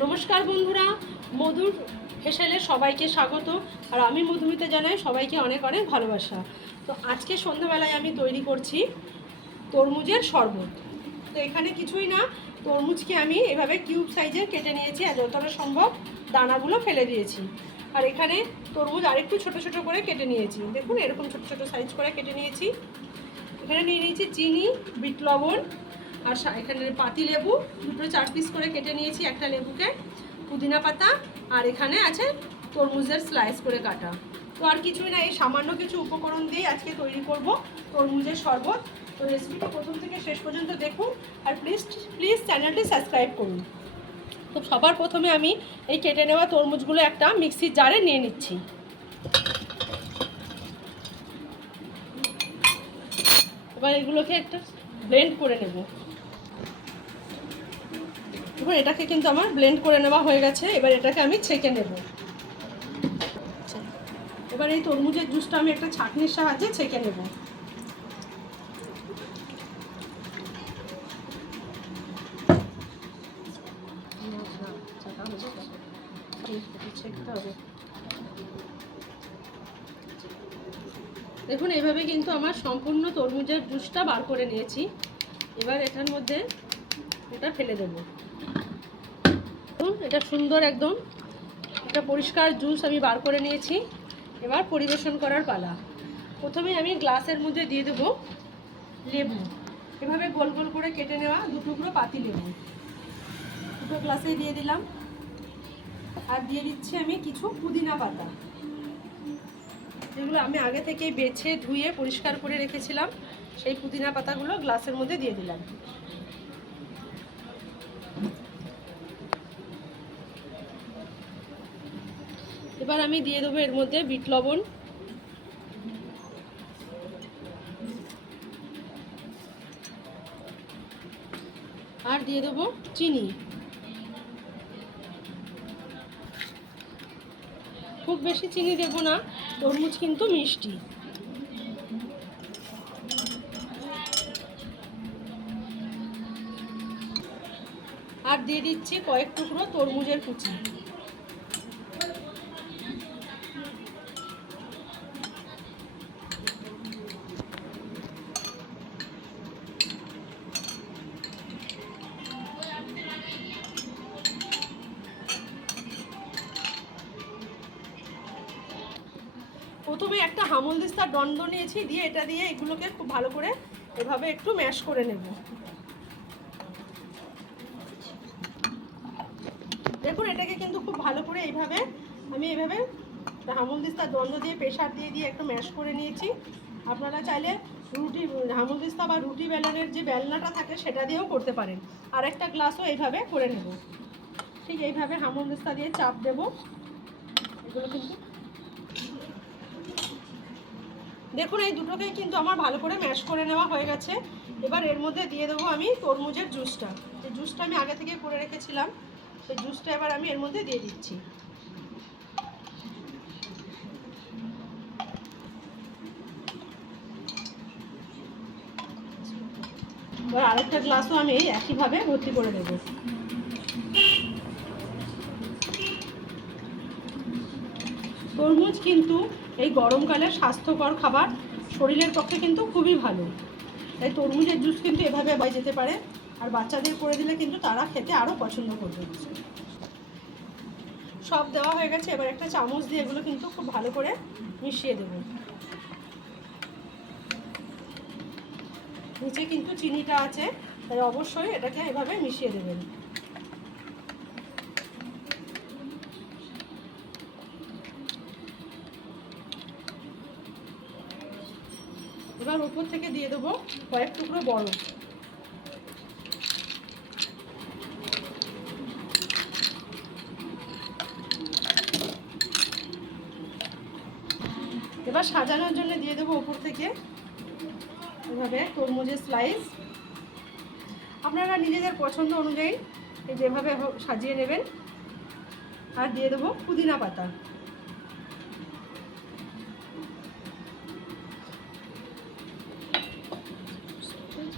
নমস্কার বন্ধুরা, মধুর হেসেলে সবাইকে স্বাগত। আর আমি মধুমিতা জানাই সবাইকে অনেক অনেক ভালোবাসা। তো আজকে সন্ধ্যাবেলায় আমি তৈরি করছি তরমুজের শরবত। তো এখানে কিছুই না, তরমুজকে আমি এভাবে কিউব সাইজে কেটে নিয়েছি, আর যতটা সম্ভব দানাগুলো ফেলে দিয়েছি। আর এখানে তরমুজ আরেকটু ছোট ছোট করে কেটে নিয়েছি, দেখুন এরকম ছোট ছোট সাইজ করে কেটে নিয়েছি। এখানে নিয়ে নিয়েছি চিনি, বিট লবণ, আর এখানে পাতি লেবু দুটো 4 পিস করে কেটে নিয়েছি একটা লেবুকে, পুদিনা পাতা, আর এখানে আছে তরমুজের স্লাইস করে কাটা। তো আর কিছুই না, এই সামান্য কিছু উপকরণ দিয়ে আজকে তৈরি করব তরমুজের শরবত। তো রেসিপিটা প্রথম থেকে শেষ পর্যন্ত দেখুন, আর প্লিজ চ্যানেলটি সাবস্ক্রাইব করুন। তো সবার প্রথমে আমি এই কেটে নেওয়া তরমুজগুলো একটা মিক্সির জারে নিয়ে নিচ্ছি। এবার এগুলোকে একটা ব্লেন্ড করে নেব। এবার এটাকে কিন্তু আমার ব্লেন্ড করে নেওয়া হয়ে গেছে। এবার এটাকে আমি ছেঁকে নেব। এবার এই তরমুজের জুসটা আমি একটা ছাঁকনির সাহায্যে ছেঁকে নেব। দেখুন এইভাবে কিন্তু আমার সম্পূর্ণ তরমুজের জুসটা বার করে নিয়েছি। এবার এটার মধ্যে এটা ফেলে দেব। এটা সুন্দর একদম একটা পরিষ্কার জুস আমি বার করে নিয়েছি। এবার পরিবেশন করার পালা। প্রথমে আমি গ্লাসের মধ্যে দিয়ে দেবো লেবু, এভাবে গোল গোল করে কেটে নেওয়া 2 টুকরো পাতি লেবু, দুটো গ্লাসে দিয়ে দিলাম। আর দিয়ে দিচ্ছি আমি কিছু পুদিনা পাতা, যেগুলো আমি আগে থেকেই বেছে ধুয়ে পরিষ্কার করে রেখেছিলাম। সেই পুদিনা পাতাগুলো গ্লাসের মধ্যে দিয়ে দিলাম। এবার আমি দিয়ে দেবো এর মধ্যে বিট লবণ, আর দিয়ে দেবো চিনি। খুব বেশি চিনি দেবো না, তরমুজ কিন্তু মিষ্টি। আর দিয়ে দিচ্ছি কয়েক টুকরো তরমুজের কুচি। প্রথমে একটা হামলদিস্তার দণ্ড নিয়েছি, দিয়ে এটা দিয়ে এগুলোকে খুব ভালো করে এভাবে একটু ম্যাশ করে নেব। দেখুন এটাকে কিন্তু খুব ভালো করে এইভাবে আমি এইভাবে হামলদিস্তার দণ্ড দিয়ে প্রেসার দিয়ে দিয়ে একটু ম্যাশ করে নিয়েছি। আপনারা চাইলে হামলদিস্তা বা রুটি বেলনের যে বেলনাটা থাকে সেটা দিয়েও করতে পারেন। আর একটা গ্লাসও এইভাবে করে নেব। ঠিক এইভাবে হামলদিস্তা দিয়ে চাপ দেব। এগুলো কিন্তু দেখুন এই দুটোকে কিন্তু আমার ভালো করে ম্যাশ করে নেওয়া হয়ে গেছে। এবার এর মধ্যে দিয়ে দেবো আমি তরমুজের জুসটা। এই জুসটা আমি আগে থেকে করে রেখেছিলাম, সেই জুসটা এবার আমি এর মধ্যে দিয়ে দিচ্ছি। এবার আরেকটা গ্লাসও আমি একইভাবে ভর্তি করে দেব। তরমুজ কিন্তু এই গরমকালে স্বাস্থ্যকর খাবার, শরীরের পক্ষে কিন্তু খুবই ভালো। তাই তরমুজের জুস কিন্তু এভাবে বাই যেতে পারে, আর বাচ্চাদের করে দিলে কিন্তু তারা খেতে আরও পছন্দ করবে। সব দেওয়া হয়ে গেছে। এবার একটা চামচ দিয়ে এগুলো কিন্তু খুব ভালো করে মিশিয়ে দেব। নিচে কিন্তু চিনিটা আছে, তাই অবশ্যই এটাকে এভাবে মিশিয়ে দেবেন। এবার উপর থেকে দিয়ে দেবো কয়েক টুকরো বরফ। এবার সাজানোর জন্য দিয়ে দেবো উপর থেকে এভাবে তরমুজের স্লাইস। আপনারা নিজেদের পছন্দ অনুযায়ী যেভাবে সাজিয়ে নেবেন। আর দিয়ে দেবো পুদিনা পাতা।